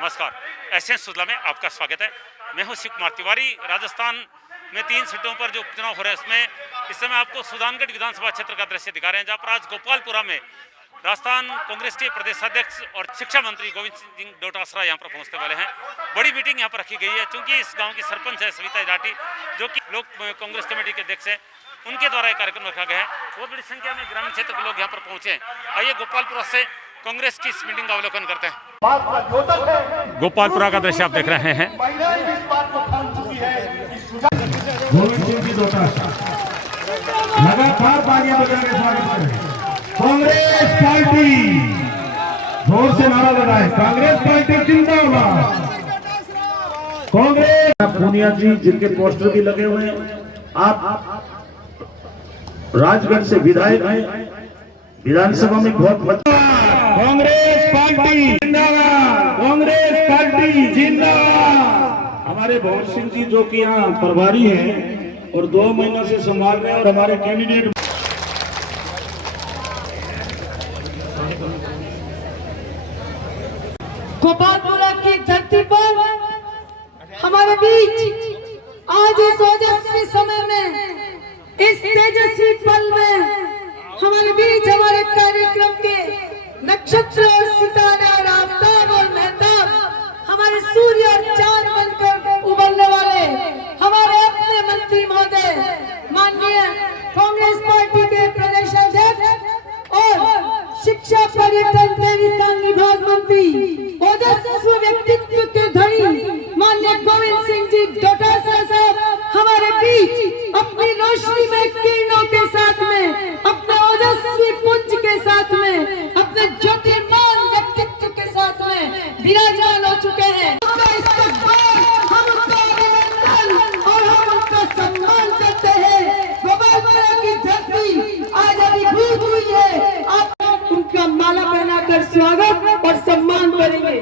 नमस्कार, एसएन सुजला में आपका स्वागत है। मैं हूं शिव कुमार तिवारी। राजस्थान में 3 सीटों पर जो चुनाव हो रहे हैं उसमें इस समय आपको सुजानगढ़ विधानसभा क्षेत्र का दृश्य दिखा रहे हैं, जहां पर आज गोपालपुरा में राजस्थान कांग्रेस के प्रदेशाध्यक्ष और शिक्षा मंत्री गोविंद सिंह डोटासरा यहां पर पहुंचने वाले हैं। बड़ी मीटिंग यहां पर रखी गई है, क्योंकि इस गांव की सरपंच है सविता जाटी, जो कि लोक कांग्रेस कमेटी के अध्यक्ष है, उनके द्वारा यह कार्यक्रम रखा गया है। बहुत बड़ी संख्या में ग्रामीण क्षेत्र के लोग यहाँ पर पहुंचे हैं। आइए गोपालपुरा से कांग्रेस की इस मीटिंग का अवलोकन करते हैं। गोपालपुरा का दृश्य आप देख रहे हैं। गोविंद सिंह जी डोटासरा लगातार बाजियां बजा के स्वागत करें। कांग्रेस पार्टी जोर से नारा लगाए, कांग्रेस पार्टी जिंदाबाद। कांग्रेस पूनिया जी, जिनके पोस्टर भी लगे हुए हैं, आप राजगढ़ से विधायक हैं, विधानसभा में बहुत कांग्रेस पार्टी जिंदाबाद, कांग्रेस पार्टी जिंदाबाद। हमारे भवन सिंह जी जो कि यहाँ प्रभारी हैं और 2 महीनों से संभाल रहे हैं, और हमारे कैंडिडेट गोपालपुरा की धरती पर हमारे बीच आज इस ओजस्वी समय में, इस तेजस्वी पल में हमारे बीच हमारे कार्यक्रम के नक्षत्र और सितारे और आफ्ताब और मेहताब, हमारे सूर्य और चांद बनकर उबलने वाले हमारे अपने मंत्री महोदय, माननीय कांग्रेस पार्टी के प्रदेशाध्यक्ष और शिक्षा पर्यटन देवस्थान विभाग मंत्री, ओजस्वी व्यक्तित्व के धनी माननीय गोविंद सिंह जी डोटासरा साहब हमारे बीच अपनी रोशनी में किरणों के साथ में, अपने ओजस्वी पुंज के साथ में, अपने ज्योतिर्मान व्यक्तित्व के साथ में विराजमान हो चुके हैं। उनका इस्तकबाल, हम उनका अभिनंदन और हम उनका सम्मान करते हैं। गोपालपुरा की धरती आज अभिभूत हुई है, आप उनका माला पहनाकर स्वागत और सम्मान करेंगे।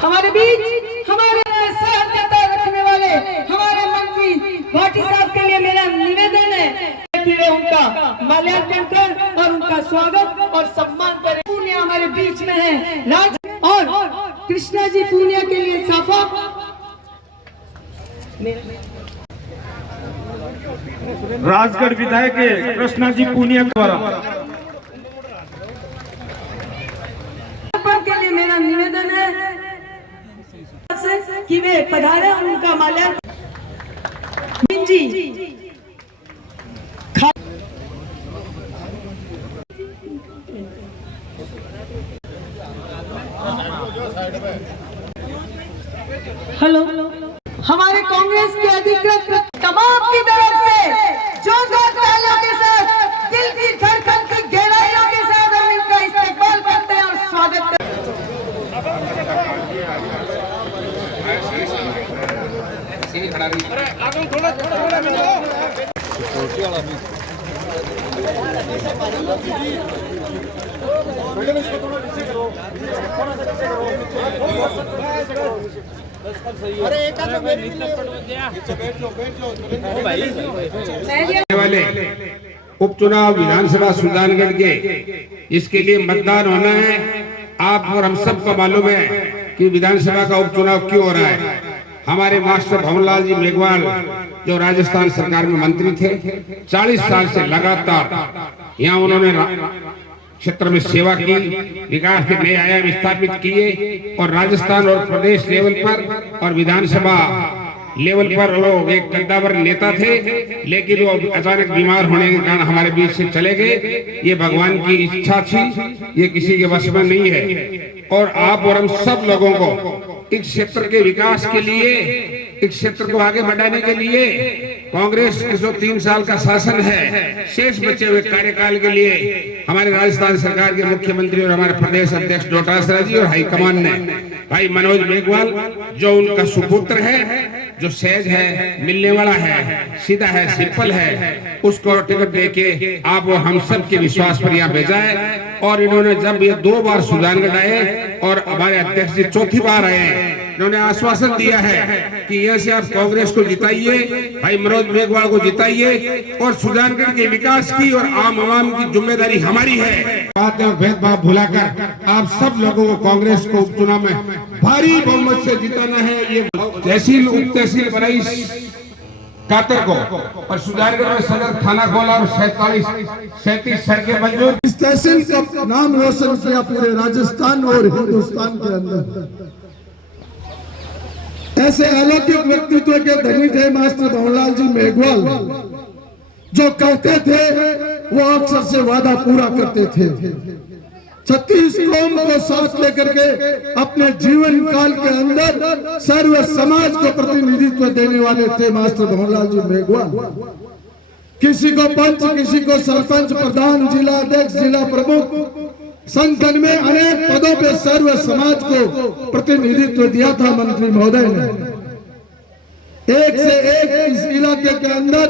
हमारे बीच हमारे सहजता रखने वाले हमारे मंत्री भाटी साहब के लिए मेरा निवेदन है, उनका माल्यार्पण कर और उनका स्वागत और सम्मान करें। पूनिया हमारे बीच में है, राज और कृष्णा जी पूनिया के लिए साफा। राजगढ़ विधायक कृष्णा जी पूनिया द्वारा के लिए मेरा निवेदन है कि वे पधारे और उनका माल्यार्पण जी हेलो, हमारे कांग्रेस के अधिकृत तमाम की तरफ से जोरदार तालियों के साथ, दिल की धड़कन की गहराइयों के साथ हम इनका इस्तेमाल करते हैं और स्वागत करते हैं। वाले उपचुनाव विधानसभा सुजानगढ़ के, इसके लिए मतदान होना है। आप और हम सबको मालूम है कि विधानसभा का उपचुनाव क्यों हो रहा है। हमारे मास्टर भवनलाल जी मेघवाल, जो राजस्थान सरकार में मंत्री थे, 40 साल से लगातार यहाँ उन्होंने क्षेत्र में सेवा की, विकास के नए आयाम स्थापित किए, और राजस्थान और प्रदेश लेवल पर और विधानसभा लेवल पर वो एक कद्दावर नेता थे, लेकिन वो अचानक बीमार होने के कारण हमारे बीच से चले गए। ये भगवान की इच्छा थी, ये किसी के वश में नहीं है। और आप और हम सब लोगों को इस क्षेत्र के विकास के लिए, इस क्षेत्र को आगे बढ़ाने के लिए कांग्रेस के जो 3 साल का शासन है, शेष बचे हुए कार्यकाल के लिए हमारे राजस्थान सरकार के मुख्यमंत्री और हमारे प्रदेश अध्यक्ष डोटासरा जी और हाईकमान ने भाई मनोज मेघवाल, जो उनका सुपुत्र है, जो सहज है, मिलने वाला है, सीधा है, सिंपल है, उसको टिकट देके आप वो हम सब के विश्वास पर यहाँ भेजा है। और इन्होंने जब ये 2 बार सुजानगढ़ आए और हमारे अध्यक्ष जी 4थी बार आए, इन्होंने आश्वासन दिया है कि यहाँ से आप कांग्रेस को जिताइए, भाई मनोज मेघवाल को जिताइए और सुजानगढ़ के विकास की और आम आवाम की जिम्मेदारी हमारी है। बात और भेदभाव भुलाकर आप सब लोगों को कांग्रेस को उपचुनाव में भारी बहुमत से जिताना है। ये तहसील उप तहसील बनाई कातर को और सुजानगढ़ में सदर थाना खोला और 37 सड़कें मंजूर। इस तहसील का नाम रोशन किया पूरे राजस्थान और हिंदुस्तान के अंदर। ऐसे अलौकिक व्यक्तित्व के धनी थे मास्टर भंवरलाल जी मेघवाल, जो कहते थे वो अक्सर से वादा पूरा करते थे। 36 कौम को साथ लेकर के अपने जीवन काल के अंदर सर्व समाज को प्रतिनिधित्व देने वाले थे मास्टर भंवरलाल जी मेघवाल। किसी को पंच, किसी को सरपंच, प्रधान, जिला अध्यक्ष, जिला प्रमुख, संगठन में अनेक पदों पे सर्व समाज को प्रतिनिधित्व दिया था मंत्री महोदय ने। एक से एक इस इलाके के अंदर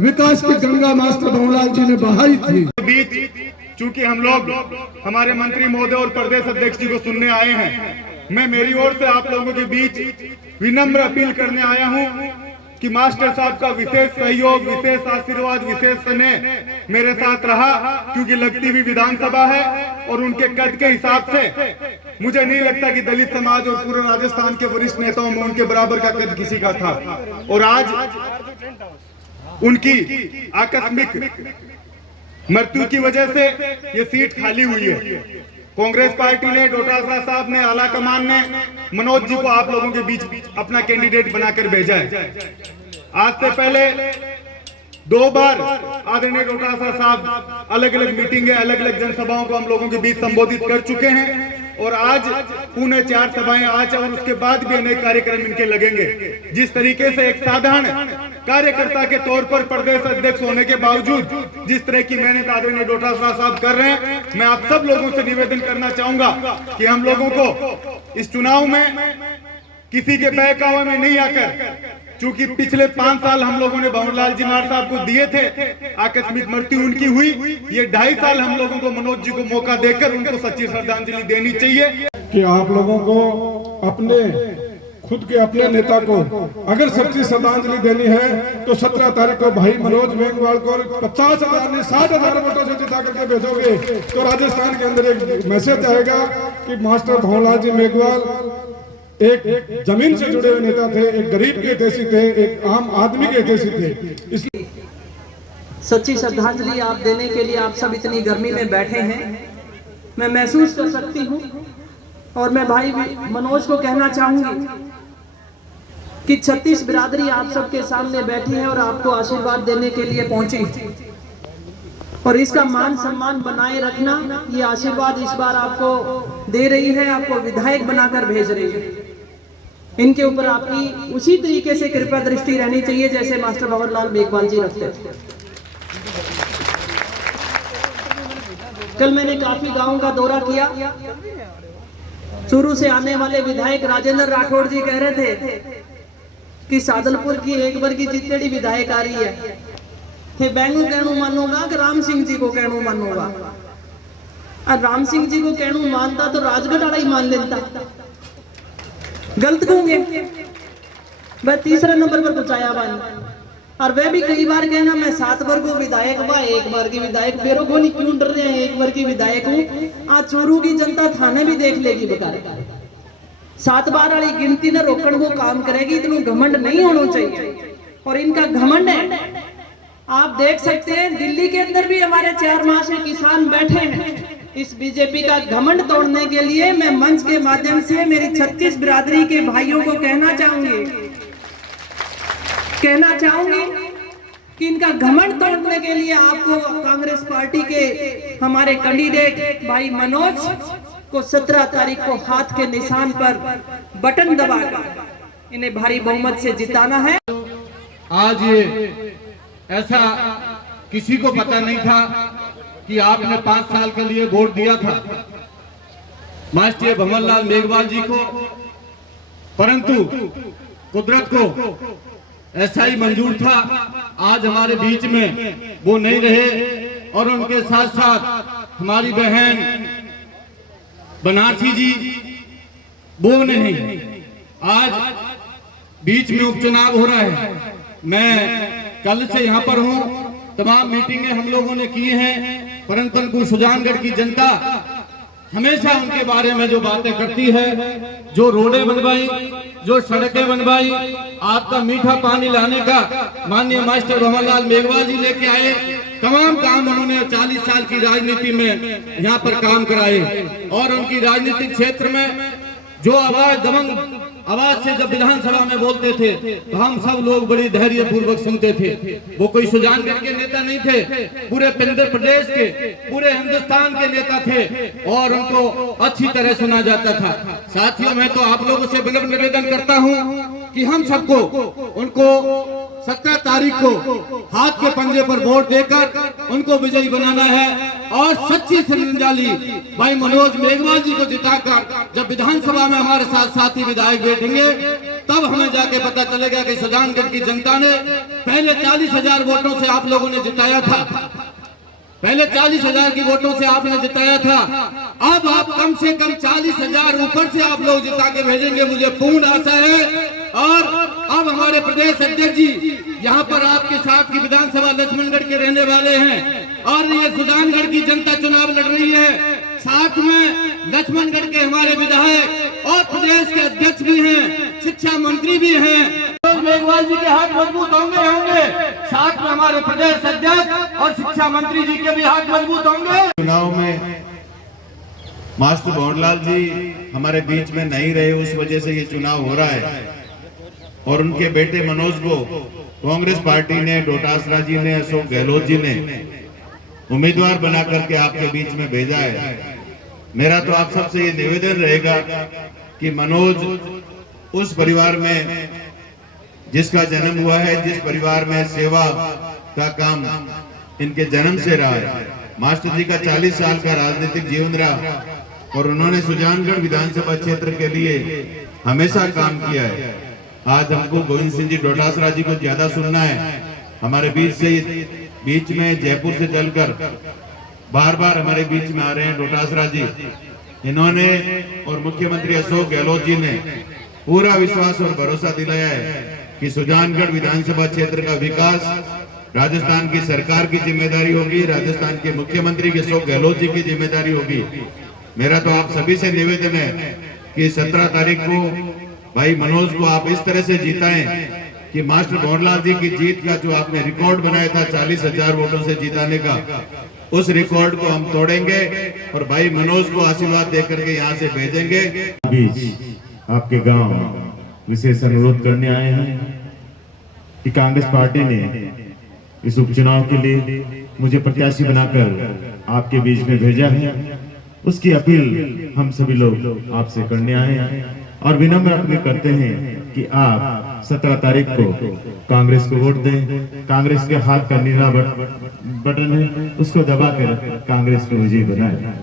विकास की गंगा मास्टर भंवरलाल जी ने बहाई थी। चूंकि हम लोग हमारे मंत्री महोदय और प्रदेश अध्यक्ष जी को सुनने आए हैं, मैं मेरी ओर से आप लोगों के बीच विनम्र अपील करने आया हूं कि मास्टर साहब का विशेष सहयोग, विशेष आशीर्वाद, विशेष स्नेह मेरे साथ रहा, क्योंकि लगती हुई विधानसभा है और उनके कद के हिसाब से मुझे नहीं लगता कि दलित समाज और पूरे राजस्थान के वरिष्ठ नेताओं में उनके बराबर का कद किसी का था। और आज उनकी आकस्मिक मृत्यु की वजह से ये सीट खाली हुई है। कांग्रेस पार्टी ने, डोटासरा साहब ने, आला कमान ने मनोज जी को आप लोगों के बीच अपना कैंडिडेट बनाकर भेजा है। आज से पहले 2 बार आदरणीय डोटासरा साहब अलग अलग मीटिंगें, अलग अलग जनसभाओं को हम लोगों के बीच संबोधित कर चुके हैं और आज पुणे 4 सभाएं आज और उसके बाद भी अनेक कार्यक्रम इनके लगेंगे। जिस तरीके से एक साधारण कार्यकर्ता के तौर पर प्रदेश अध्यक्ष होने के बावजूद जिस तरह की मेहनत आदरणीय डोटासरा साहब कर रहे हैं, मैं आप सब लोगों से निवेदन करना चाहूंगा कि हम लोगों को इस चुनाव में किसी के बहकावे में नहीं आकर, चूंकि पिछले 5 साल हम लोगों ने भंवरलाल जी मार साहब को दिए थे, आकस्मिक मृत्यु उनकी हुई, ये 2.5 साल हम लोगों को मनोज जी को मौका देकर उनको सच्ची श्रद्धांजलि देनी चाहिए कि आप लोगों को अपने खुद के अपने नेता को अगर सच्ची श्रद्धांजलि देनी है तो 17 तारीख को भाई मनोज मेघवाल को 50,000 ने 60,000 वोटों से जिता करके भेजोगे तो राजस्थान के अंदर एक मैसेज आएगा कि मास्टर भंवरलाल जी मेघवाल एक जमीन से जुड़े हुए नेता थे, एक गरीब के हितैषी थे, एक आम आदमी के हितैषी थे। इसलिए सच्ची श्रद्धांजलि आप देने के लिए आप सब इतनी गर्मी में बैठे हैं, मैं महसूस कर सकती हूँ। और मैं भाई मनोज को कहना चाहूंगी कि 36 बिरादरी आप सबके सामने बैठी है और आपको आशीर्वाद देने के लिए पहुंची, और इसका मान सम्मान बनाए रखना, ये आशीर्वाद इस बार आपको दे रही है, आपको विधायक बनाकर भेज रही है। इनके ऊपर आपकी उसी तरीके से कृपा दृष्टि रहनी चाहिए जैसे मास्टर भंवरलाल मेघवाल जी रखते थे। कल मैंने काफी गांवों का दौरा किया। चूरू से आने वाले विधायक राजेंद्र राठौड़ जी कह रहे थे कि सादलपुर की एक बार की जितनी विधायक आ रही है, बैंगू कहणु मानूंगा कि राम सिंह जी को कहणु मानूंगा। और राम सिंह जी को कहणु मानता तो राजगढ़ वाला ही मान लेता, गलत कहूंगे वह 3रे नंबर पर पहुंचाया बन। और वह भी कई बार कहना मैं 7 बार को विधायक हुआ, 1 बार की विधायक बेरो को नहीं क्यों डर रहे हैं, 1 बार की विधायक हूँ। आज चूरू की जनता थाने भी देख लेगी बेकार, 7 बार वाली गिनती न रोकने को काम करेगी। इतना घमंड नहीं होना चाहिए और इनका घमंड है। आप देख सकते हैं दिल्ली के अंदर भी हमारे 4 माह से किसान बैठे हैं। इस बीजेपी का घमंड तोड़ने के लिए मैं मंच के माध्यम से मेरी 36 बिरादरी के भाइयों को कहना चाहूंगी कि इनका घमंड तोड़ने के लिए आपको कांग्रेस पार्टी के हमारे कैंडिडेट भाई मनोज को 17 तारीख को हाथ के निशान पर बटन दबाकर इन्हें भारी बहुमत से जिताना है। आज ये ऐसा किसी को पता नहीं था कि आपने 5 साल के लिए वोट दिया था मास्टर भंवरलाल मेघवाल जी को, परंतु कुदरत को ऐसा ही मंजूर था आज हमारे बीच में वो नहीं रहे। और उनके साथ साथ हमारी बहन बनारसी जी वो नहीं। आज बीच में उपचुनाव हो रहा है। मैं कल से यहाँ पर हूँ, तमाम मीटिंगें हम लोगों ने की हैं, परंतु सुजानगढ़ की जनता हमेशा उनके बारे में जो बातें करती है, जो रोडें बनवाई, जो सड़कें बनवाई, आपका मीठा पानी लाने का माननीय मास्टर भंवरलाल मेघवाल जी लेके आए, तमाम काम उन्होंने 40 साल की राजनीति में यहाँ पर काम कराए। और उनकी राजनीतिक क्षेत्र में जो आवाज दबंग आवाज से जब विधानसभा में बोलते थे तो हम सब लोग बड़ी धैर्य पूर्वक सुनते थे। वो कोई सुजानगढ़ के नेता नहीं थे, पूरे आंध्र प्रदेश के, पूरे हिंदुस्तान के नेता थे और उनको अच्छी तरह सुना जाता था। साथियों, मैं तो आप लोगों से विनम्र निवेदन करता हूँ कि हम सबको उनको 17 तारीख को हाथ के पंजे पर वोट देकर उनको विजयी बनाना है और सच्ची श्रद्धांजलि भाई मनोज मेघवाल जी को जिताकर जब विधानसभा में हमारे साथ साथी विधायक बैठेंगे तब हमें जाके पता चलेगा कि सुजानगढ़ की जनता ने पहले 40,000 वोटों से आप लोगों ने जिताया था, पहले 40,000 की वोटों से आपने जिताया था। अब आप कम से कम 40,000 ऊपर से आप लोग जिता के भेजेंगे, मुझे पूर्ण आशा है। और अब हमारे प्रदेश अध्यक्ष जी यहाँ पर आपके साथ की विधानसभा लक्ष्मणगढ़ के रहने वाले हैं और ये सुजानगढ़ की जनता चुनाव लड़ रही है। साथ में लक्ष्मणगढ़ के हमारे विधायक और प्रदेश के अध्यक्ष भी हैं, शिक्षा मंत्री भी हैं। मेघवाल जी के हाथ मजबूत होंगे, साथ में हमारे प्रदेश अध्यक्ष और शिक्षा मंत्री जी के भी हाथ मजबूत होंगे। चुनाव में मास्टर भंवरलाल जी हमारे बीच में नहीं रहे, उस वजह से ये चुनाव हो रहा है और उनके बेटे मनोज को कांग्रेस पार्टी ने, डोटासरा जी ने, अशोक गहलोत जी ने उम्मीदवार बना करके आपके बीच में भेजा है। मेरा तो आप सबसे ये निवेदन रहेगा कि मनोज उस परिवार में जिसका जन्म हुआ है, जिस परिवार में सेवा का काम इनके जन्म से रहा है, मास्टर जी का 40 साल का राजनीतिक जीवन रहा और उन्होंने सुजानगढ़ विधानसभा क्षेत्र के लिए हमेशा काम किया है। आज हमको गोविंद सिंह जी डोटासरा जी को ज्यादा सुनना है। हमारे बीच में जयपुर से चलकर बार बार हमारे बीच में आ रहे हैं डोटासरा जी। इन्होंने और मुख्यमंत्री अशोक गहलोत जी ने पूरा विश्वास और भरोसा दिलाया है कि सुजानगढ़ विधानसभा क्षेत्र का विकास राजस्थान की सरकार की जिम्मेदारी होगी, राजस्थान के मुख्यमंत्री अशोक गहलोत जी की जिम्मेदारी होगी। मेरा तो आप सभी से निवेदन है कि 17 तारीख को भाई मनोज को आप इस तरह से जीताएं कि मास्टर भंवरलाल जी की जीत का जो आपने रिकॉर्ड बनाया था 40,000 वोटों से जीताने का, उस रिकॉर्ड को हम तोड़ेंगे और भाई मनोज को आशीर्वाद देकर के यहाँ से भेजेंगे। बीच आपके गांव विशेष अनुरोध करने आए हैं कि कांग्रेस पार्टी ने इस उपचुनाव के लिए मुझे प्रत्याशी बनाकर आपके बीच में भेजा है। उसकी अपील हम सभी लोग आपसे करने आए हैं और विनम्र अपील करते हैं कि आप 17 तारीख को कांग्रेस को वोट दें। कांग्रेस के हाथ का नीला बटन है, उसको दबाकर कांग्रेस को विजयी बनाएं।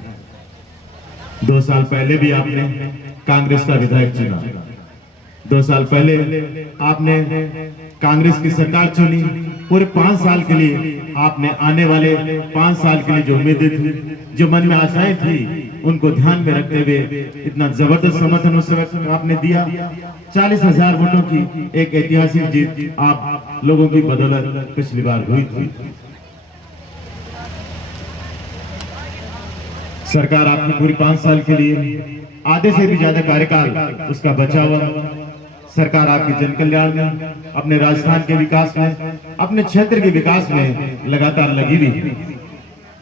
2 साल पहले भी आपने कांग्रेस का विधायक चुना, 2 साल पहले आपने कांग्रेस की सरकार चुनी। पूरे 5 साल के लिए आपने आने वाले 5 साल के लिए जो उम्मीदें थी, जो मन में आशाएं थी, उनको ध्यान में रखते हुए इतना जबरदस्त समर्थन उस वक्त आपने दिया। 40,000 वोटों की एक ऐतिहासिक जीत आप लोगों की बदौलत पिछली बार हुई थी। सरकार आपकी पूरी 5 साल के लिए आधे से भी ज्यादा कार्यकाल उसका बचा हुआ। सरकार आपके जन कल्याण में, अपने राजस्थान के विकास में, अपने क्षेत्र के विकास में लगातार लगी हुई।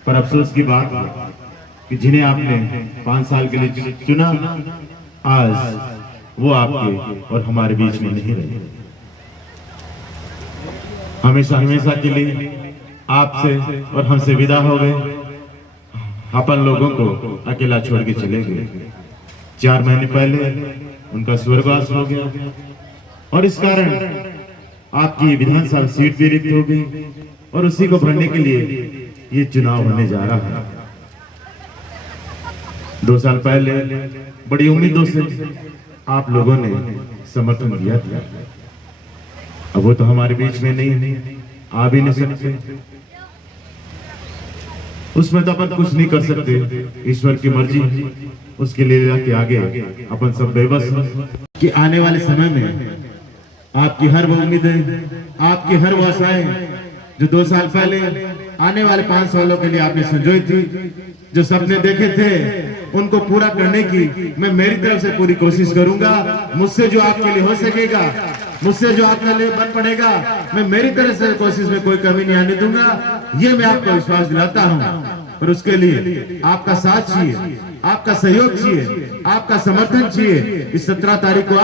पर अफसोस की बात है कि जिन्हें आपने 5 साल के लिए चुना, आज वो आपके और हमारे बीच में नहीं रहे। हमेशा के लिए आपसे और हमसे विदा हो गए, अपन लोगों को अकेला छोड़ के चले गए। 4 महीने पहले उनका स्वर्गवास हो गया और इस कारण आपकी विधानसभा सीट भी रिक्त हो गई और उसी को भरने के लिए ये चुनाव होने जा रहा है। 2 साल पहले बड़ी उम्मीदों से आप लोगों ने समर्थन दिया था। अब वो तो हमारे बीच में नहीं, आ भी नहीं सकते, उसमें तो अपन कुछ नहीं कर सकते। ईश्वर की मर्जी, उसके लिए के आगे अपन सब बेबस हैं। कि आने वाले समय में आपकी हर वो उम्मीदें, आपकी हर वो आशाएं जो 2 साल पहले आने वाले 5 सालों के लिए आपने संजोई थी, जो सपने देखे थे, उनको पूरा करने की मैं मेरी तरफ से पूरी कोशिश करूंगा। मुझसे जो आपके लिए हो सकेगा, मुझसे जो आपके लिए बन पड़ेगा, मैं मेरी तरफ से कोशिश में कोई कमी नहीं आने दूंगा। ये मैं आपको विश्वास दिलाता हूं। और उसके लिए आपका साथ चाहिए, आपका सहयोग चाहिए, आपका समर्थन चाहिए। इस 17 तारीख को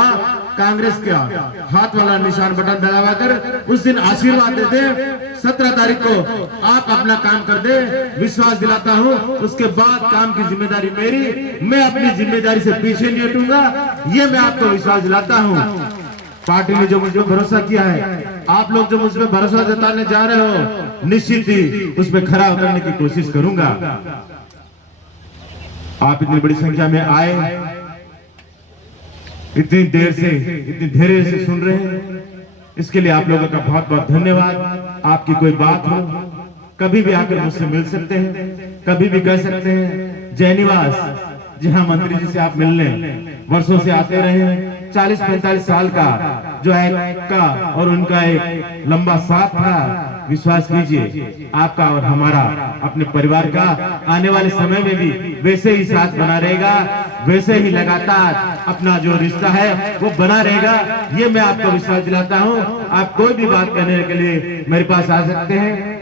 कांग्रेस का हाथ वाला निशान बटन दबाकर उस दिन आशीर्वाद देते। 17 तारीख को आप अपना काम कर दे, विश्वास दिलाता हूं। उसके बाद काम की जिम्मेदारी मेरी, मैं अपनी जिम्मेदारी से पीछे नहीं हटूंगा। ये मैं आपको विश्वास दिलाता हूं। पार्टी ने जो मुझ पर भरोसा किया है, आप लोग जो मुझ पर भरोसा जताने जा रहे हो, निश्चित ही उस पर खरा उतरने की कोशिश करूंगा। आप इतनी बड़ी संख्या में आए, इतनी देर से, इतनी धैर्य से सुन रहे हैं, इसके लिए आप लोगों का बहुत बहुत धन्यवाद। आपकी कोई बात हो, कभी भी आकर मुझसे मिल सकते हैं, कभी भी कह सकते हैं। जय निवास। जी हाँ, मंत्री जी से आप मिलने वर्षों से आते रहे हैं। 40-45 साल का जो है का और उनका एक लंबा साथ था। विश्वास कीजिए, आपका और हमारा, अपने परिवार का आने वाले समय में भी वैसे ही साथ बना रहेगा, वैसे ही लगातार अपना जो रिश्ता है वो बना रहेगा। ये मैं आपको विश्वास दिलाता हूँ। आप कोई भी बात करने के लिए मेरे पास आ सकते हैं।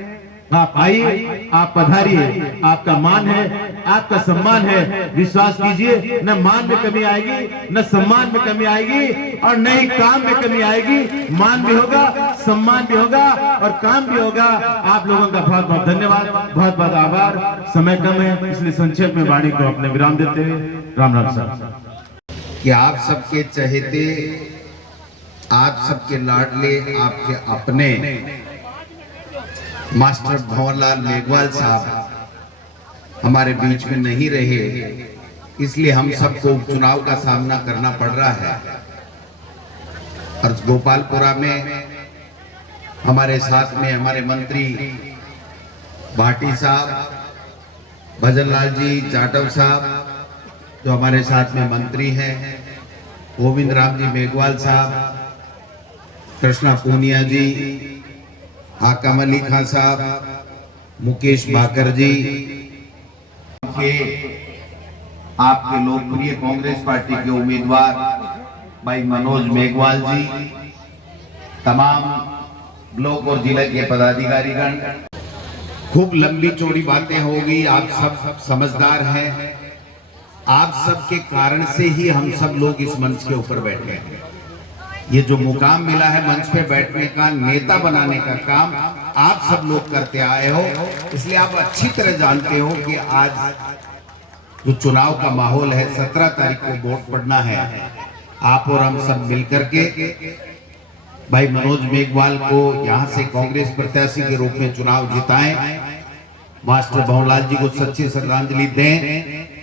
आप आइए, आप पधारिए। आपका मान है, आपका सम्मान है। विश्वास कीजिए, न मान में कमी आएगी, न सम्मान में कमी आएगी, और न ही काम में कमी आएगी। मान भी होगा, सम्मान भी होगा और काम भी होगा। आप लोगों का बहुत बहुत धन्यवाद, बहुत बहुत आभार। समय कम है, इसलिए संक्षेप में वाणी को अपने विराम देते हुए राम राम साहब। कि आप सबके चहेते, आप सबके लाडले, आपके अपने मास्टर भंवरलाल मेघवाल साहब हमारे बीच में नहीं रहे, इसलिए हम सबको उपचुनाव का सामना करना पड़ रहा है। और गोपालपुरा में हमारे साथ में हमारे मंत्री भाटी साहब, भजनलाल जी जाटव साहब जो हमारे साथ में मंत्री हैं, गोविंद राम जी मेघवाल साहब, कृष्णा पूनिया जी, हाकम अली खान साहब, मुकेश भाकर जी, आपके लोकप्रिय कांग्रेस पार्टी के उम्मीदवार भाई मनोज मेघवाल जी, तमाम ब्लॉक और जिले के पदाधिकारीगण। खूब लंबी चौड़ी बातें होगी, आप सब समझदार हैं। आप सब के कारण से ही हम सब लोग इस मंच के ऊपर बैठे हैं। ये जो मुकाम मिला है मंच पे बैठने का, नेता बनाने का काम आप सब लोग करते आए हो, इसलिए आप अच्छी तरह जानते हो कि आज जो चुनाव का माहौल है, 17 तारीख को वोट पड़ना है। आप और हम सब मिलकर के भाई मनोज मेघवाल को यहाँ से कांग्रेस प्रत्याशी के रूप में चुनाव जिताएं, मास्टर भंवरलाल जी को सच्ची श्रद्धांजलि दें।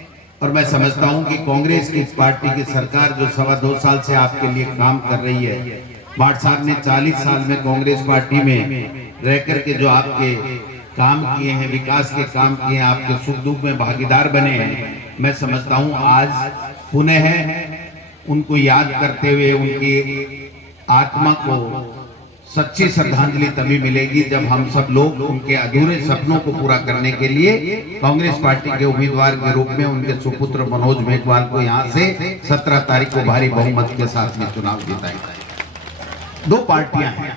और मैं समझता हूं कि कांग्रेस की पार्टी की सरकार जो 2.25 साल से आपके लिए काम कर रही है, भाट साहब ने 40 साल में कांग्रेस पार्टी में रह करके जो आपके काम किए हैं, विकास के काम किए हैं, आपके सुख दुख में भागीदार बने हैं, मैं समझता हूं आज पुनः उनको याद करते हुए उनकी आत्मा को सच्ची श्रद्धांजलि तभी मिलेगी जब हम सब लोग उनके अधूरे सपनों को पूरा करने के लिए कांग्रेस पार्टी के उम्मीदवार के रूप में उनके सुपुत्र मनोज मेघवाल को यहां से 17 तारीख को भारी बहुमत के साथ में चुनाव जिताएंगे। 2 पार्टियां हैं,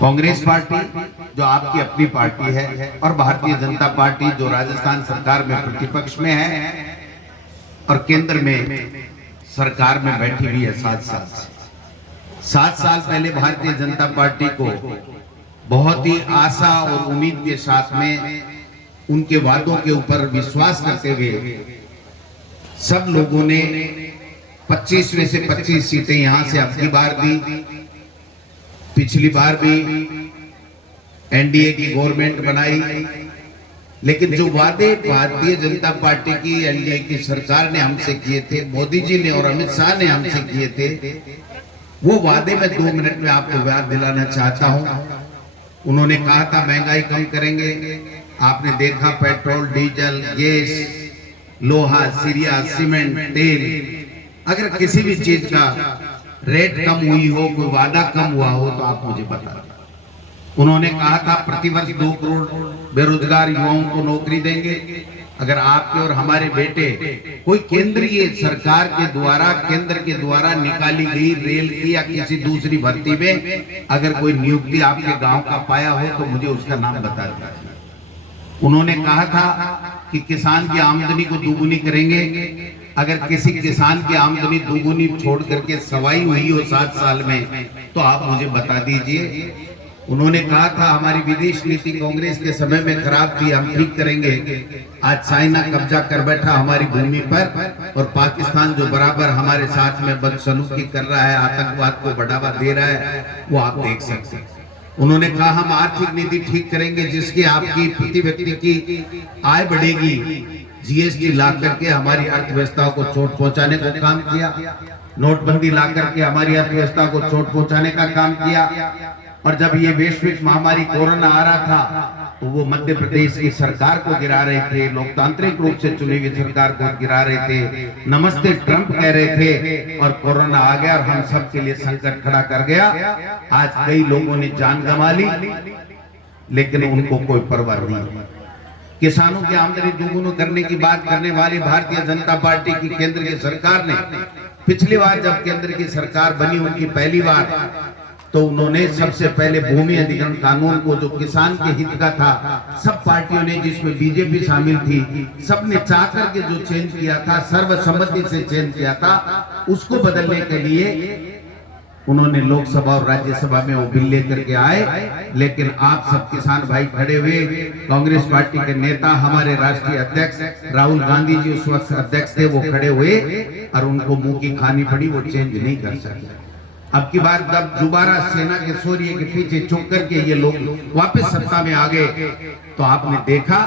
कांग्रेस पार्टी जो आपकी अपनी पार्टी है और भारतीय जनता पार्टी जो राजस्थान सरकार में प्रतिपक्ष में है और केंद्र में सरकार में बैठी हुई है 7 साल से। 7 साल पहले भारतीय जनता पार्टी को बहुत ही आशा और उम्मीद के साथ में उनके वादों के ऊपर विश्वास करते हुए सब लोगों ने 25 में से 25 सीटें यहां से अब की बार दी। पिछली बार भी एनडीए की गवर्नमेंट बनाई, लेकिन जो वादे भारतीय जनता पार्टी की एनडीए की सरकार ने हमसे किए थे, मोदी जी ने और अमित शाह ने हमसे किए थे, वो वादे में 2 मिनट में आपको याद दिलाना चाहता हूं। उन्होंने कहा था महंगाई कम करेंगे, आपने देखा पेट्रोल, डीजल, गैस, लोहा, सिरिया, सीमेंट, तेल अगर किसी भी चीज का रेट कम हुई हो, कोई वादा कम हुआ हो तो आप मुझे बता दें। उन्होंने कहा था प्रतिवर्ष 2 करोड़ बेरोजगार युवाओं को नौकरी देंगे। अगर आपके और हमारे बेटे कोई केंद्रीय सरकार के द्वारा, केंद्र के द्वारा निकाली गई रेल की या किसी दूसरी भर्ती में अगर कोई नियुक्ति आपके गांव का पाया हो तो मुझे उसका नाम बता दें। उन्होंने कहा था कि किसान की आमदनी को दोगुनी करेंगे। अगर किसी किसान की आमदनी दोगुनी छोड़ करके सवाई हुई हो 7 साल में तो आप मुझे बता दीजिए। उन्होंने कहा था हमारी विदेश नीति कांग्रेस के समय में खराब थी, हम ठीक करेंगे। आज चाइना कब्जा कर बैठा हमारी भूमि पर और पाकिस्तान जो बराबर हमारे साथ में बदसलूकी कर रहा है, आतंकवाद को बढ़ावा दे रहा है, वो आप देख सकते हैं। उन्होंने कहा हम आर्थिक नीति ठीक करेंगे जिसकी आपकी प्रति व्यक्ति की आय बढ़ेगी। जीएसटी ला करके हमारी अर्थव्यवस्था को चोट पहुंचाने का काम किया। नोटबंदी ला करके हमारी अर्थव्यवस्था को चोट पहुंचाने का काम किया। और जब ये वैश्विक महामारी कोरोना आ रहा था तो वो मध्य प्रदेश की सरकार को गिरा रहे थे, लोकतांत्रिक रूप से चुनी हुई सरकार को गिरा रहे थे, नमस्ते ट्रंप कह रहे थे। और कोरोना आ गया और हम सब के लिए संकट खड़ा कर गया। आज कई लोगों ने जान गंवा ली लेकिन उनको कोई परवाह नहीं। किसानों की आमदनी दोगुनी करने की बात करने वाली भारतीय जनता पार्टी की केंद्र की सरकार ने पिछली बार जब केंद्र की सरकार बनी उनकी पहली बार तो उन्होंने सबसे पहले भूमि अधिग्रहण कानून को जो किसान के हित का था, सब पार्टियों ने जिसमें बीजेपी शामिल थी, सबने चाह करके जो चेंज किया था, सर्वसम्मति से चेंज किया था, उसको बदलने के लिए उन्होंने लोकसभा और राज्यसभा में वो बिल लेकर के आए। लेकिन आप सब किसान भाई खड़े हुए, कांग्रेस पार्टी के नेता हमारे राष्ट्रीय अध्यक्ष राहुल गांधी जी उस वक्त अध्यक्ष थे, वो खड़े हुए और उनको मुंह की खानी पड़ी, वो चेंज नहीं कर सके। अब की बार जब दोबारा सेना के शौर्य के पीछे छुप करके ये लोग वापस सत्ता में आ गए तो आपने देखा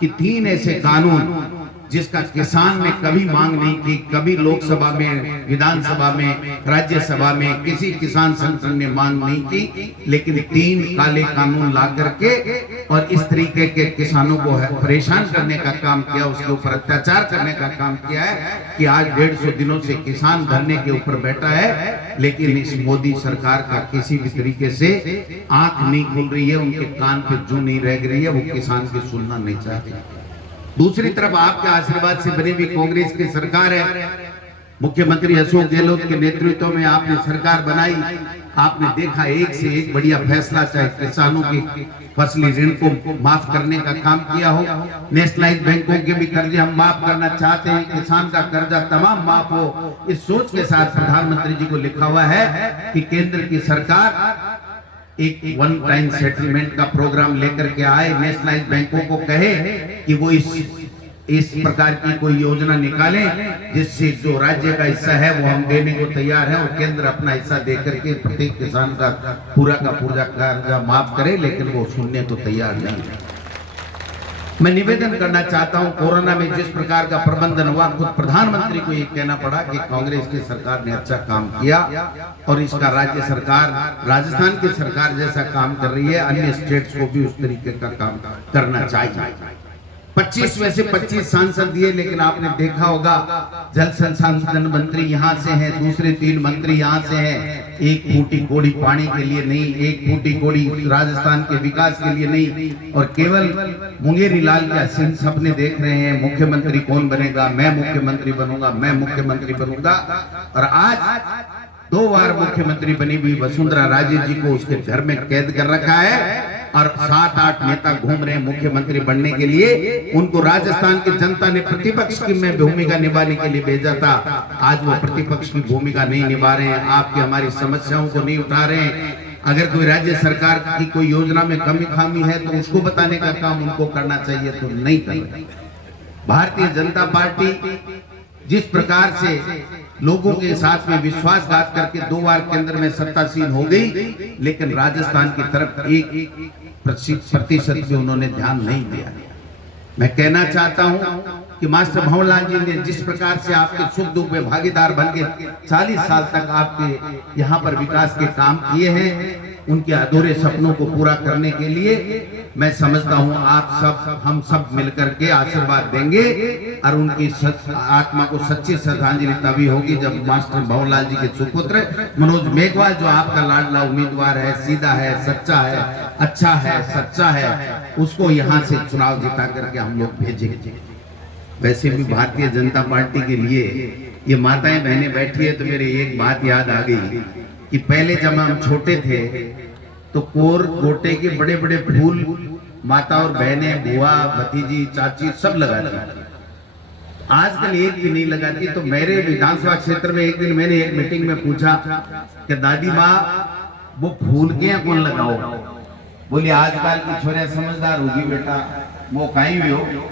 कि 3 ऐसे कानून जिसका किसान ने कभी मांग नहीं की, कभी लोकसभा में, विधानसभा में, राज्यसभा में किसी किसान संगठन ने मांग नहीं की, लेकिन 3 काले कानून ला करके और इस तरीके के किसानों को परेशान करने का काम किया, उसके ऊपर अत्याचार करने का काम किया है कि आज 150 दिनों से किसान धरने के ऊपर बैठा है। लेकिन इस मोदी सरकार का किसी भी तरीके से आंख नहीं खुल रही है, उनके कान पे जू नहीं रह रही है, वो किसान की सुनना नहीं चाहते। दूसरी तरफ आपके आशीर्वाद से बनी हुई कांग्रेस की सरकार है, मुख्यमंत्री अशोक गहलोत के नेतृत्व में आपने सरकार बनाई। आपने देखा एक से एक बढ़िया फैसला, चाहे किसानों की फसली ऋण को माफ करने का काम किया हो, नेशनलाइज बैंकों के भी कर्जे हम माफ करना चाहते हैं, किसान का कर्जा तमाम माफ हो। इस सोच के साथ प्रधानमंत्री जी को लिखा हुआ है कि केंद्र की सरकार एक 1 टाइम सेटलमेंट का प्रोग्राम लेकर के आए, नेशनलाइज बैंकों को कहे कि वो इस प्रकार की कोई योजना निकालें जिससे जो राज्य का हिस्सा है वो हम देने को तैयार है और केंद्र अपना हिस्सा देकर के प्रत्येक किसान का पूरा कर्जा माफ करे, लेकिन वो सुनने को तैयार नहीं है। मैं निवेदन करना चाहता हूं, कोरोना में जिस प्रकार का प्रबंधन हुआ, खुद प्रधानमंत्री को ये कहना पड़ा कि कांग्रेस की सरकार ने अच्छा काम किया और इसका राज्य सरकार, राजस्थान की सरकार जैसा काम कर रही है, अन्य स्टेट्स को भी उस तरीके का काम करना चाहिए। 25 में से 25 सांसद दिए, लेकिन आपने देखा होगा जल संसाधन मंत्री यहाँ से हैं, दूसरे 3 मंत्री यहाँ से हैं। एक फूटी कोड़ी पानी के लिए नहीं, एक फूटी कोड़ी राजस्थान के विकास के लिए नहीं, और केवल मुंगेरी लाल का सिंह सपने देख रहे हैं, मुख्यमंत्री कौन बनेगा, मैं मुख्यमंत्री बनूंगा, मैं मुख्यमंत्री बनूंगा। और आज 2 बार मुख्यमंत्री बनी हुई वसुंधरा राजे जी को उसके घर में कैद कर रखा है और 7-8 नेता घूम रहे हैं मुख्यमंत्री बनने के लिए। उनको राजस्थान की जनता ने प्रतिपक्ष की में भूमिका निभाने के लिए भेजा था, आज वो प्रतिपक्ष की भूमिका नहीं निभा रहे हैं, आपकी हमारी समस्याओं को नहीं उठा रहे हैं। अगर कोई राज्य सरकार की कोई योजना में कमी खामी है तो उसको बताने का काम उनको करना चाहिए, तो नहीं कर रहे। भारतीय जनता पार्टी जिस प्रकार से लोगों के साथ में विश्वासघात करके 2 बार केंद्र में सत्तासीन हो गई, लेकिन राजस्थान की तरफ 1% भी उन्होंने ध्यान नहीं दिया। मैं कहना चाहता हूं कि मास्टर भंवरलाल जी ने जिस प्रकार से आपके सुख दुख में भागीदार बन के 40 साल तक आपके यहाँ पर विकास के काम किए हैं, उनके अधूरे सपनों को पूरा करने के लिए मैं समझता हूँ आप सब हम सब मिलकर के आशीर्वाद देंगे और उनकी आत्मा को सच्ची श्रद्धांजलि तभी होगी जब मास्टर भंवरलाल जी के सुपुत्र मनोज मेघवाल, जो आपका लाडला उम्मीदवार है, सीधा है, सच्चा है, अच्छा है, सच्चा है, उसको यहाँ से चुनाव जिता करके हम लोग भेजेंगे। वैसे भी भारतीय जनता पार्टी के लिए ये माताएं बहनें बैठी है तो मेरे एक बात याद आ गई कि पहले जब हम छोटे थे तो कोर गोटे के बड़े बड़े फूल माता और बहनें, बुआ, भतीजी, चाची सब लगाती थी। आजकल एक भी नहीं लगाती। तो मेरे विधानसभा क्षेत्र में एक दिन मैंने एक मीटिंग में पूछा कि दादी माँ वो फूल के यहाँ कौन लगाओ? बोली आजकल की छोरे समझदार होगी बेटा, वो कहीं भी हो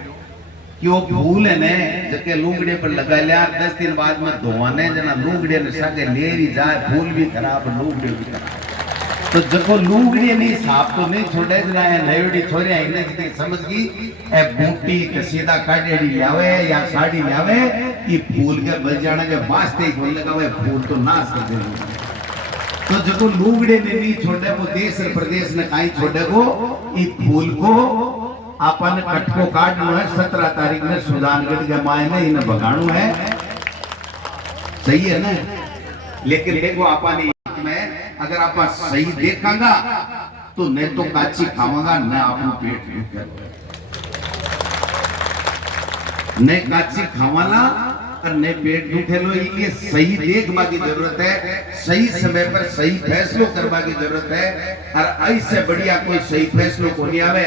कि वो फूल है ने जके लूंगड़े पर लगा लिया 10 दिन बाद में धोने जना लूंगड़े ने सागे ले ही जाए, फूल भी खराब लूंगड़े भी खराब। तो जको लूंगड़े नहीं साफ तो नहीं छोड़े जना है नयोड़ी छोरे आईने जी समझ गई ए बूटी के सीधा काटेड़ी लावे या साड़ी लावे ये फूल के बल जाने के वास्ते ही फूल लगावे, फूल तो नाश कर देंगे। तो जको लूंगड़े ने नहीं छोड़े वो देश और प्रदेश ने कहीं छोड़े को ये फूल को अपन कटको काटना है। 17 तारीख में सुजानगढ़ के मायने इन्हें भगाणु है, सही है ना? लेकिन देखो अपन में अगर आप सही देखांगा तो नहीं तो काची खावांगा न आपको पेट दुखेगा, न काची खावाला और न पेट दुखेलो। ये सही देखबा की जरूरत है, सही समय पर सही फैसलो करवा की जरूरत है। और ऐसे बढ़िया कोई सही फैसलो को नहीं आवे।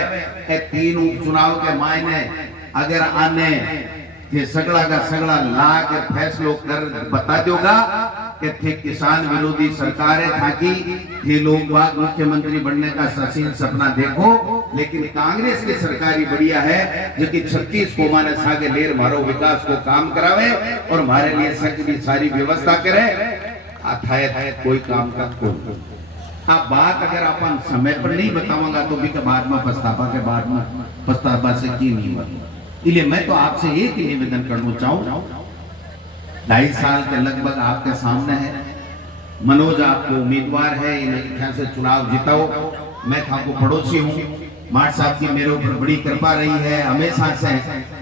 3 उपचुनाव के मायने अगर आने ये सगड़ा का सगड़ा ला के फैसलो कर बता दोगा कि थे किसान विरोधी सरकार है ताकि ये लोग बाग मुख्यमंत्री बनने का ससीन सपना देखो। लेकिन कांग्रेस की सरकारी बढ़िया है जो कि 36 को माने सागे लेर मारो विकास को काम करावे और हमारे लिए सख्त सारी व्यवस्था करे। अथायत कोई काम का कोई आप बात अगर अपन समय पर नहीं बताऊंगा तो भी बाद में पछतावा के बाद में पछतावा से की नहीं बता। इसलिए मैं तो आपसे एक ही निवेदन करना चाहूँ, 2.5 साल के लगभग आपके सामने है। मनोज आपको उम्मीदवार है, इन्हें से चुनाव जिताओ। मैं आपको पड़ोसी हूँ, मार साहब की मेरे ऊपर बड़ी कृपा रही है। हमेशा से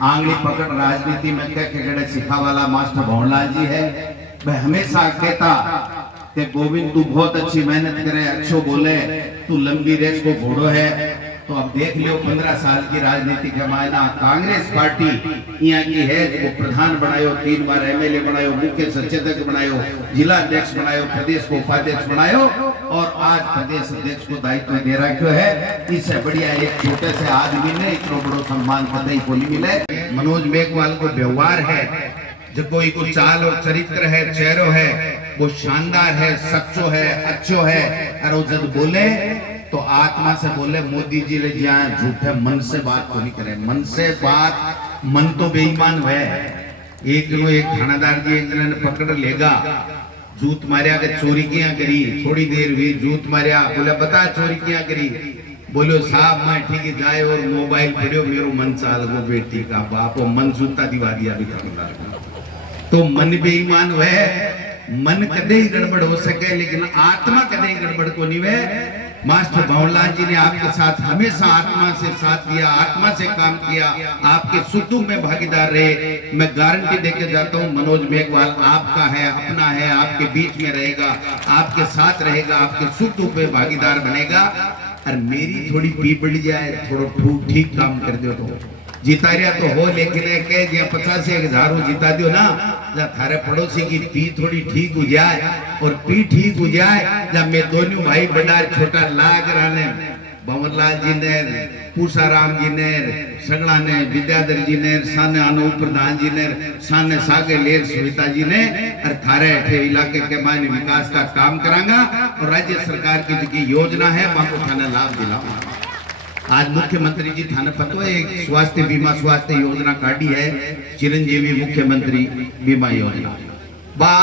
आंगली पकड़ राजनीति में कह सिखा वाला मास्टर भंवरलाल जी है। मैं हमेशा कहता कि गोविंद तू बहुत अच्छी मेहनत करे, अच्छो बोले, तू लंबी रेस को घोड़ो है। तो अब देख लियो 15 साल की राजनीति के मायना कांग्रेस पार्टी यहाँ की है जो प्रधान बनायो, 3 बार एमएलए बनायो, मुख्य सचेतक बनायो, जिला अध्यक्ष बनायो, प्रदेश को उपाध्यक्ष बनायो और आज प्रदेश अध्यक्ष को दायित्व दे रखो है। इससे बढ़िया एक छोटे से आदमी ने इतना बड़ो सम्मान कतई को नहीं मिले। मनोज मेघवाल को व्यवहार है जो कोई को चाल और चरित्र है, चेहरो है, वो शानदार है, सच्चो है, अच्छो है। और जब बोले तो आत्मा से बोले। मोदी जी ले जाए झूठे मन से बात को नहीं करे, मन से बात, मन तो बेईमान है। एक थानादार जी एक ने पकड़ लेगा, जूत मारिया के चोरी किया करी, थोड़ी देर हुई जूत मारिया, बोले बता चोरी किया करी, बोलो साहब मैं ठीक है जाए और मोबाइल पड़ियो मेरो मन चाल गो बेटी का बाप मन जूता दिवा दिया भी थानेदार। तो मन बेईमान है, मन कदे ही गड़बड़ हो सके लेकिन आत्मा कदे ही गड़बड़ को नहीं है। मास्टर भंवरलाल जी ने आपके साथ हमेशा आत्मा से साथ दिया, आत्मा से काम किया, आपके सुख दुख में भागीदार रहे। मैं गारंटी देके जाता हूँ मनोज मेघवाल आपका है, अपना है, आपके बीच में रहेगा, आपके साथ रहेगा, आपके सुख दुख में भागीदार बनेगा। और मेरी थोड़ी पी बढ़ जाए, थोड़ा ठीक काम कर दो तो जितारिया तो हो, लेकिन 50,000 जिता दो ना, जब थारे पड़ोसी की पी थोड़ी ठीक हो जाए और पी ठीक हो जाए, जब मैं दोनों भाई बड़ा छोटा लाग रहने भंवरलाल जी ने, पूसाराम जी ने, सगड़ा ने, विद्याधर जी ने, साने अनूप प्रधान जी ने, साने सागे लेर सुविता जी ने और थारे इलाके के मायने विकास का काम करांगा और राज्य सरकार की जो योजना है वहां को थाने लाभ दिलाऊंगा। आज मुख्यमंत्री जी थाने पतो है एक स्वास्थ्य बीमा स्वास्थ्य योजना काटी है, चिरंजीवी मुख्यमंत्री बीमा योजना। बा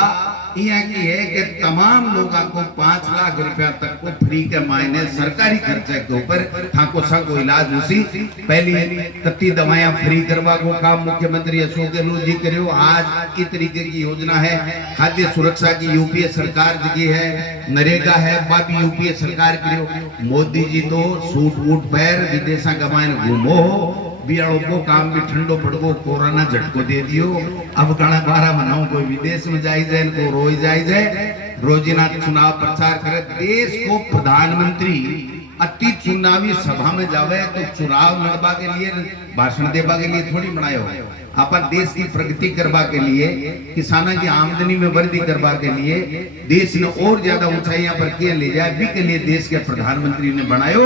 यहाँ की है कि तमाम लोगों को 5 लाख रुपया तक को फ्री के मायने सरकारी खर्चे के ऊपर ठाको को इलाज उसी पहली कत्ती दवाइयां फ्री करवा को काम मुख्यमंत्री अशोक गहलोत जी करो। आज की तरीके की योजना है, खाद्य सुरक्षा की यूपीए सरकार की है, नरेगा है वह भी यूपीए सरकार करो। मोदी जी तो सूट वूट पैर विदेशा गवाइन घूमो बियाड़ों को काम भी ठंडो पड़को कोरोना झटको दे दियो। अब कणा 12 मनाओ कोई विदेश में जाई जाए को रोज जाई जाए रोजिना चुनाव प्रचार करे। देश को प्रधानमंत्री अति चुनावी सभा में जावे तो चुनाव लड़वा के लिए भाषण देवा के लिए थोड़ी बनायो, अपन देश की प्रगति करवा के लिए, किसानों की आमदनी में वृद्धि करवा के लिए, देश ने और ज्यादा ऊंचाइयां पर किया ले जाए भी के लिए देश के प्रधानमंत्री ने बनायो।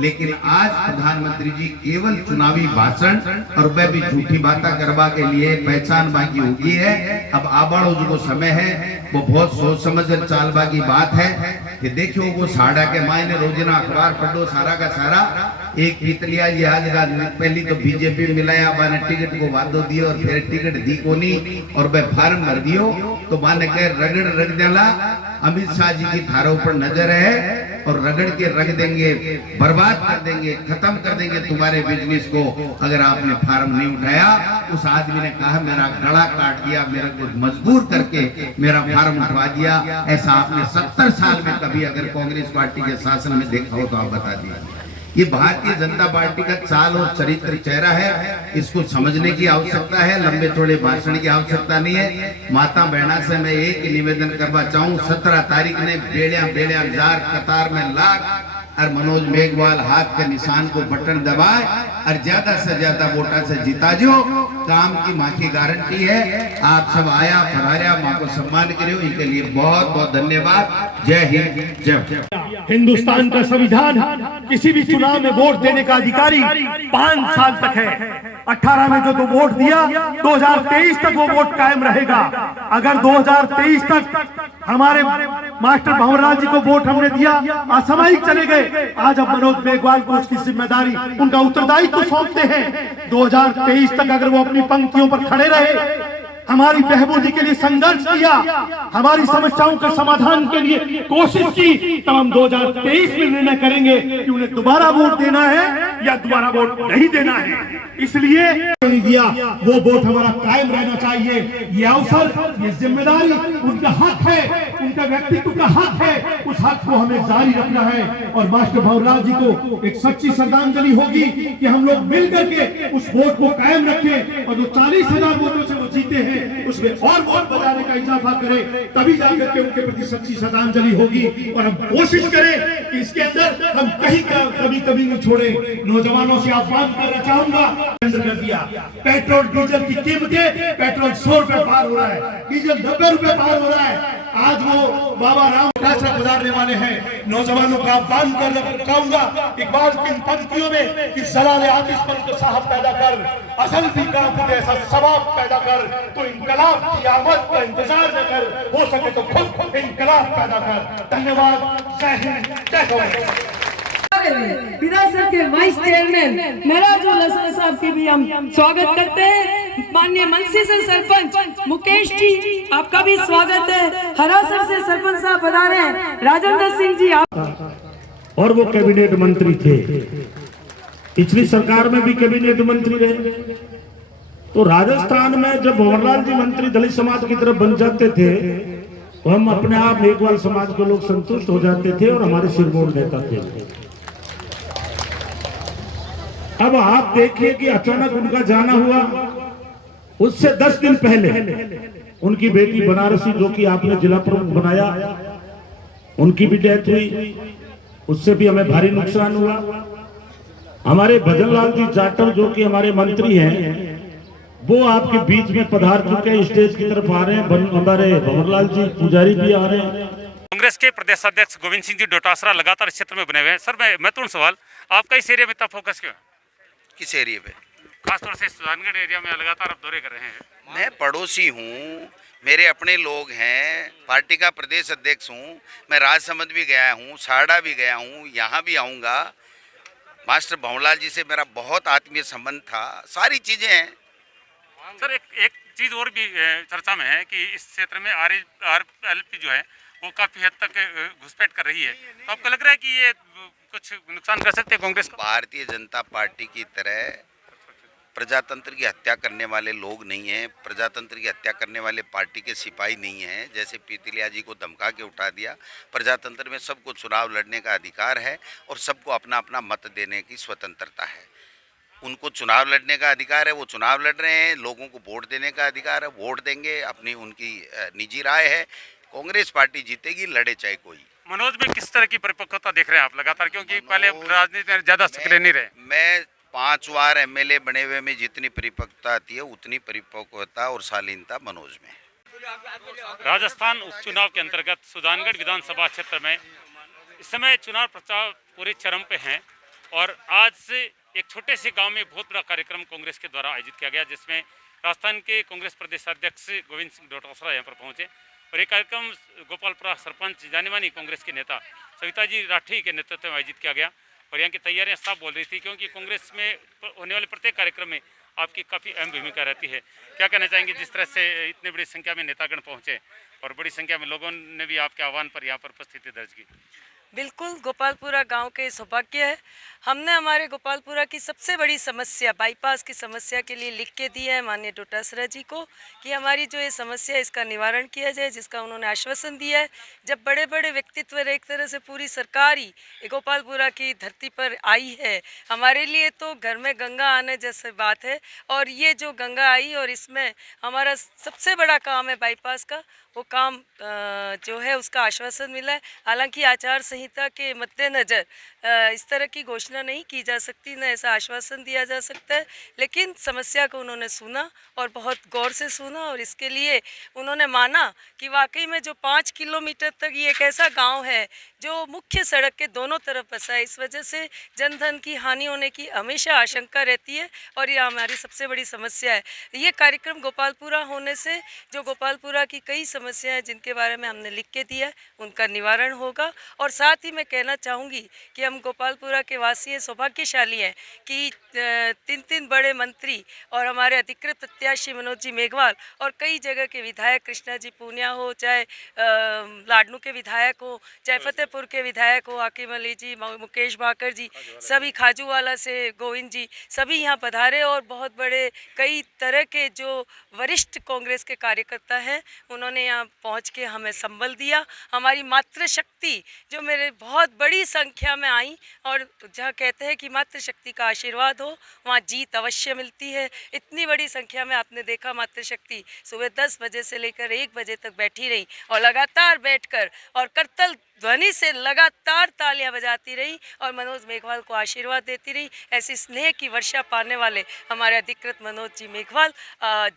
लेकिन आज प्रधानमंत्री जी केवल चुनावी भाषण और वह भी झूठी बातें करवा के लिए पहचान बाकी होगी है। अब आबाड़ो जो समय है वो बहुत सोच समझ कर चालबा की बात है कि देखियो वो साड़ा के मायने रोजाना अखबार पढ़ो सारा का सारा एक पितलिया लिहाज पहली तो बीजेपी मिलाया बाने टिकट को वादो दियो और फिर टिकट दी कोनी और वह फार्म भर दियो तो माने कह रगड़ रख देला। अमित शाह जी की थारों पर नजर है और रगड़ के रख देंगे, बर्बाद कर देंगे, खत्म कर देंगे तुम्हारे बिजनेस को अगर आपने फार्म नहीं उठाया। उस आदमी ने कहा मेरा गला काट दिया, मेरे को मजबूर करके मेरा फार्म उठवा दिया। ऐसा आपने 70 साल में कभी अगर कांग्रेस पार्टी के शासन में देखा हो तो आप बता दीजिए। ये भारतीय जनता पार्टी का चाल और चरित्र चेहरा है, इसको समझने की आवश्यकता है, लंबे थोड़े भाषण की आवश्यकता नहीं है। माता बहना से मैं एक निवेदन करवा चाहूँ, 17 तारीख ने बेड़िया हजार कतार में लाख और मनोज मेघवाल हाथ के निशान को बटन दबाए और ज्यादा से ज्यादा वोटा से जिता जो। काम की माँ की गारंटी है। आप सब आया फराया माँ को सम्मान करो, इनके लिए बहुत बहुत धन्यवाद। जय हिंद जय। हिंदुस्तान का संविधान किसी भी चुनाव में वोट देने का अधिकारी 5 साल तक है। 18 में जो वोट दिया 2023 तक वो वोट कायम रहेगा। अगर 2023 तक हमारे मास्टर भंवरलाल जी को वोट हमने दिया, असामयिक चले गए, आज अब मनोज मेघवाल को उसकी जिम्मेदारी उनका उत्तरदायित्व सौंपते हैं। 2023 तक अगर वो अपनी पंक्तियों पर खड़े रहे, हमारी बहबूदी के लिए संघर्ष किया, हमारी समस्याओं के समाधान के लिए कोशिश की, तब हम 2023 में निर्णय करेंगे कि उन्हें दोबारा वोट देना है या दोबारा वोट नहीं देना है। इसलिए नहीं दिया, वो वोट हमारा कायम रहना चाहिए। ये अवसर, ये जिम्मेदारी उनका हक है, उनका व्यक्तित्व का हक है, उस हक को हमें जारी रखना है। और मास्टर भंवरलाल जी को एक सच्ची श्रद्धांजलि होगी कि हम लोग मिलकर के उस वोट को कायम रखें और जो 40,000 वोटों से वो जीते हैं उसमें और वोट बजाने का इजाफा करें, तभी जाकर के उनके प्रति सच्ची श्रद्धांजलि होगी। और हम कोशिश करें कि इसके अंदर हम कहीं कभी नहीं छोड़े। नौजवानों से आह्वान करना चाहूंगा, कर दिया पेट्रोल डीजल की कीमतें, पेट्रोल 100 रुपए पार हो रहा है, डीजल 90 रुपए पार हो रहा है। आज वो बाबा राम फैसला गुजारने वाले हैं। नौजवानों का आह्वान करना चाहूंगा इकबाल की पंक्तियों में कि सलाल आतिशपन को साहब पैदा कर, असल भी काम ऐसा सवाब पैदा कर, तो इंकलाब की आमद का इंतजार न कर, हो सके तो खुद इंकलाब पैदा कर। धन्यवाद। जय हिंद जय गौरव। विधानसभा के वाइस चेयरमैन महराजुल हसन साहब की भी हम स्वागत करते हैं। माननीय मंसी से सरपंच मुकेश जी, आपका भी स्वागत है। हरासर से सरपंच साहब बता रहे हैं राजेंद्र सिंह जी आप, और वो कैबिनेट मंत्री थे, पिछली सरकार में भी कैबिनेट मंत्री रहे। तो राजस्थान में जब भंवरलाल जी मंत्री दलित समाज की तरफ बन जाते थे तो हम अपने आप मेघवाल समाज के लोग संतुष्ट हो जाते थे और हमारे सिरमौर नेता थे। अब आप देखिए कि अचानक उनका जाना हुआ, उससे 10 दिन पहले उनकी बेटी बनारसी जो कि आपने जिला प्रमुख बनाया, उनकी भी डेथ हुई, उससे भी हमें भारी नुकसान हुआ। हमारे भजनलाल जी जाटव जो कि हमारे मंत्री हैं, वो आपके बीच में पधार चुके हैं, स्टेज की तरफ आ रहे हैं। हमारे भंवरलाल जी पुजारी भी आ रहे हैं। कांग्रेस के प्रदेश अध्यक्ष गोविंद सिंह जी डोटासरा लगातार इस क्षेत्र में बने हुए हैं। सर, मैं महत्वपूर्ण सवाल, आपका इस एरिया में इतना फोकस क्यों है? किस एरिया पे? खासतौर से सुजानगढ़ एरिया में लगातार आप दौरे कर रहे हैं। मैं पड़ोसी हूँ, मेरे अपने लोग हैं, पार्टी का प्रदेश अध्यक्ष हूँ, मैं राजसमंद भी गया हूँ, सारड़ा भी गया हूँ, यहाँ भी आऊँगा। मास्टर भंवरलाल जी से मेरा बहुत आत्मीय संबंध था, सारी चीज़ें हैं। सर, एक चीज़ और भी चर्चा में है कि इस क्षेत्र में आरएलपी जो है वो काफ़ी हद तक घुसपैठ कर रही है। तो आपको लग रहा है कि ये कुछ नुकसान कर सकते हैं कांग्रेस का? भारतीय जनता पार्टी की तरह प्रजातंत्र की हत्या करने वाले लोग नहीं हैं, प्रजातंत्र की हत्या करने वाले पार्टी के सिपाही नहीं हैं। जैसे पीतलिया जी को धमका के उठा दिया, प्रजातंत्र में सबको चुनाव लड़ने का अधिकार है और सबको अपना अपना मत देने की स्वतंत्रता है। उनको चुनाव लड़ने का अधिकार है, वो चुनाव लड़ रहे हैं, लोगों को वोट देने का अधिकार है, वोट देंगे, अपनी उनकी निजी राय है। कांग्रेस पार्टी जीतेगी, लड़े चाहे कोई। मनोज में किस तरह की परिपक्वता देख रहे हैं आप लगातार, क्योंकि पहले राजनीति में ज़्यादा सक्रिय नहीं रहे? मैं 5 बार एमएलए बने हुए में जितनी परिपक्वता आती है उतनी परिपक्वता और शालीनता मनोज में। राजस्थान उपचुनाव के अंतर्गत सुजानगढ़ विधानसभा क्षेत्र में इस समय चुनाव प्रचार पूरे चरम पे हैं और आज से एक छोटे से गांव में बहुत बड़ा कार्यक्रम कांग्रेस के द्वारा आयोजित किया गया, जिसमें राजस्थान के कांग्रेस प्रदेश अध्यक्ष गोविंद सिंह डोटासरा यहाँ पर पहुंचे और ये कार्यक्रम गोपालपुरा सरपंच जानी मानी कांग्रेस के नेता सविता जी राठी के नेतृत्व में आयोजित किया गया और यहाँ की तैयारियां साफ बोल रही थी, क्योंकि कांग्रेस में होने वाले प्रत्येक कार्यक्रम में आपकी काफ़ी अहम भूमिका रहती है। क्या कहना चाहेंगे जिस तरह से इतनी बड़ी संख्या में नेतागण पहुंचे और बड़ी संख्या में लोगों ने भी आपके आह्वान पर यहाँ पर उपस्थिति दर्ज की? बिल्कुल, गोपालपुरा गांव के सौभाग्य है। हमने हमारे गोपालपुरा की सबसे बड़ी समस्या, बाईपास की समस्या के लिए लिख के दी है माननीय डोटासरा जी को कि हमारी जो ये समस्या है इसका निवारण किया जाए, जिसका उन्होंने आश्वासन दिया है। जब बड़े बड़े व्यक्तित्व एक तरह से पूरी सरकार ही गोपालपुरा की धरती पर आई है, हमारे लिए तो घर में गंगा आने जैसी बात है। और ये जो गंगा आई और इसमें हमारा सबसे बड़ा काम है बाईपास का, वो काम जो है उसका आश्वासन मिला है। हालांकि आचार संहिता के मद्देनज़र इस तरह की घोषणा नहीं की जा सकती, न ऐसा आश्वासन दिया जा सकता है, लेकिन समस्या को उन्होंने सुना और बहुत गौर से सुना और इसके लिए उन्होंने माना कि वाकई में जो 5 किलोमीटर तक ये एक ऐसा गांव है जो मुख्य सड़क के दोनों तरफ बसा है, इस वजह से जनधन की हानि होने की हमेशा आशंका रहती है और ये हमारी सबसे बड़ी समस्या है। ये कार्यक्रम गोपालपुरा होने से जो गोपालपुरा की कई समस्याएं जिनके बारे में हमने लिख के दिया है उनका निवारण होगा। और साथ ही मैं कहना चाहूँगी कि हम गोपालपुरा के वासी सौभाग्यशाली हैं कि 3 बड़े मंत्री और हमारे अधिकृत प्रत्याशी मनोज जी मेघवाल और कई जगह के विधायक, कृष्णा जी पूनिया हो, चाहे लाडनू के विधायक हो, चाहे फतेहपुर के विधायक हो, हाकिम अली जी, मुकेश भाकर जी, सभी खाजूवाला से गोविंद जी, सभी यहाँ पधारे और बहुत बड़े कई तरह के जो वरिष्ठ कांग्रेस के कार्यकर्ता हैं उन्होंने यहाँ पहुँच के हमें संबल दिया। हमारी मातृशक्ति जो मेरे बहुत बड़ी संख्या में आई और जहाँ कहते हैं कि मातृशक्ति का आशीर्वाद हो वहाँ जीत अवश्य मिलती है। इतनी बड़ी संख्या में आपने देखा मातृशक्ति सुबह 10 बजे से लेकर 1 बजे तक बैठी रही और लगातार बैठकर और करतल ध्वनि से लगातार तालियां बजाती रही और मनोज मेघवाल को आशीर्वाद देती रही। ऐसी स्नेह की वर्षा पाने वाले हमारे अधिकृत मनोज जी मेघवाल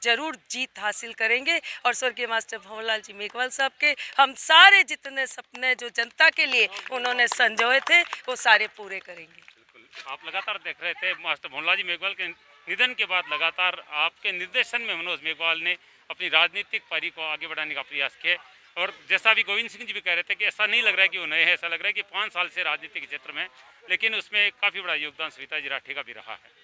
जरूर जीत हासिल करेंगे और स्वर्गीय मास्टर भंवरलाल जी मेघवाल साहब के हम सारे जितने सपने जो जनता के लिए उन्होंने संजोए थे वो सारे पूरे करेंगे। आप लगातार देख रहे थे मास्टर भंवरलाल जी मेघवाल के निधन के बाद लगातार आपके निर्देशन में मनोज मेघवाल ने अपनी राजनीतिक पारी को आगे बढ़ाने का प्रयास किया और जैसा अभी गोविंद सिंह जी भी कह रहे थे कि ऐसा नहीं लग रहा है कि वो नए हैं, ऐसा लग रहा है कि 5 साल से राजनीति के क्षेत्र में, लेकिन उसमें काफ़ी बड़ा योगदान सविता जी राठी का भी रहा है।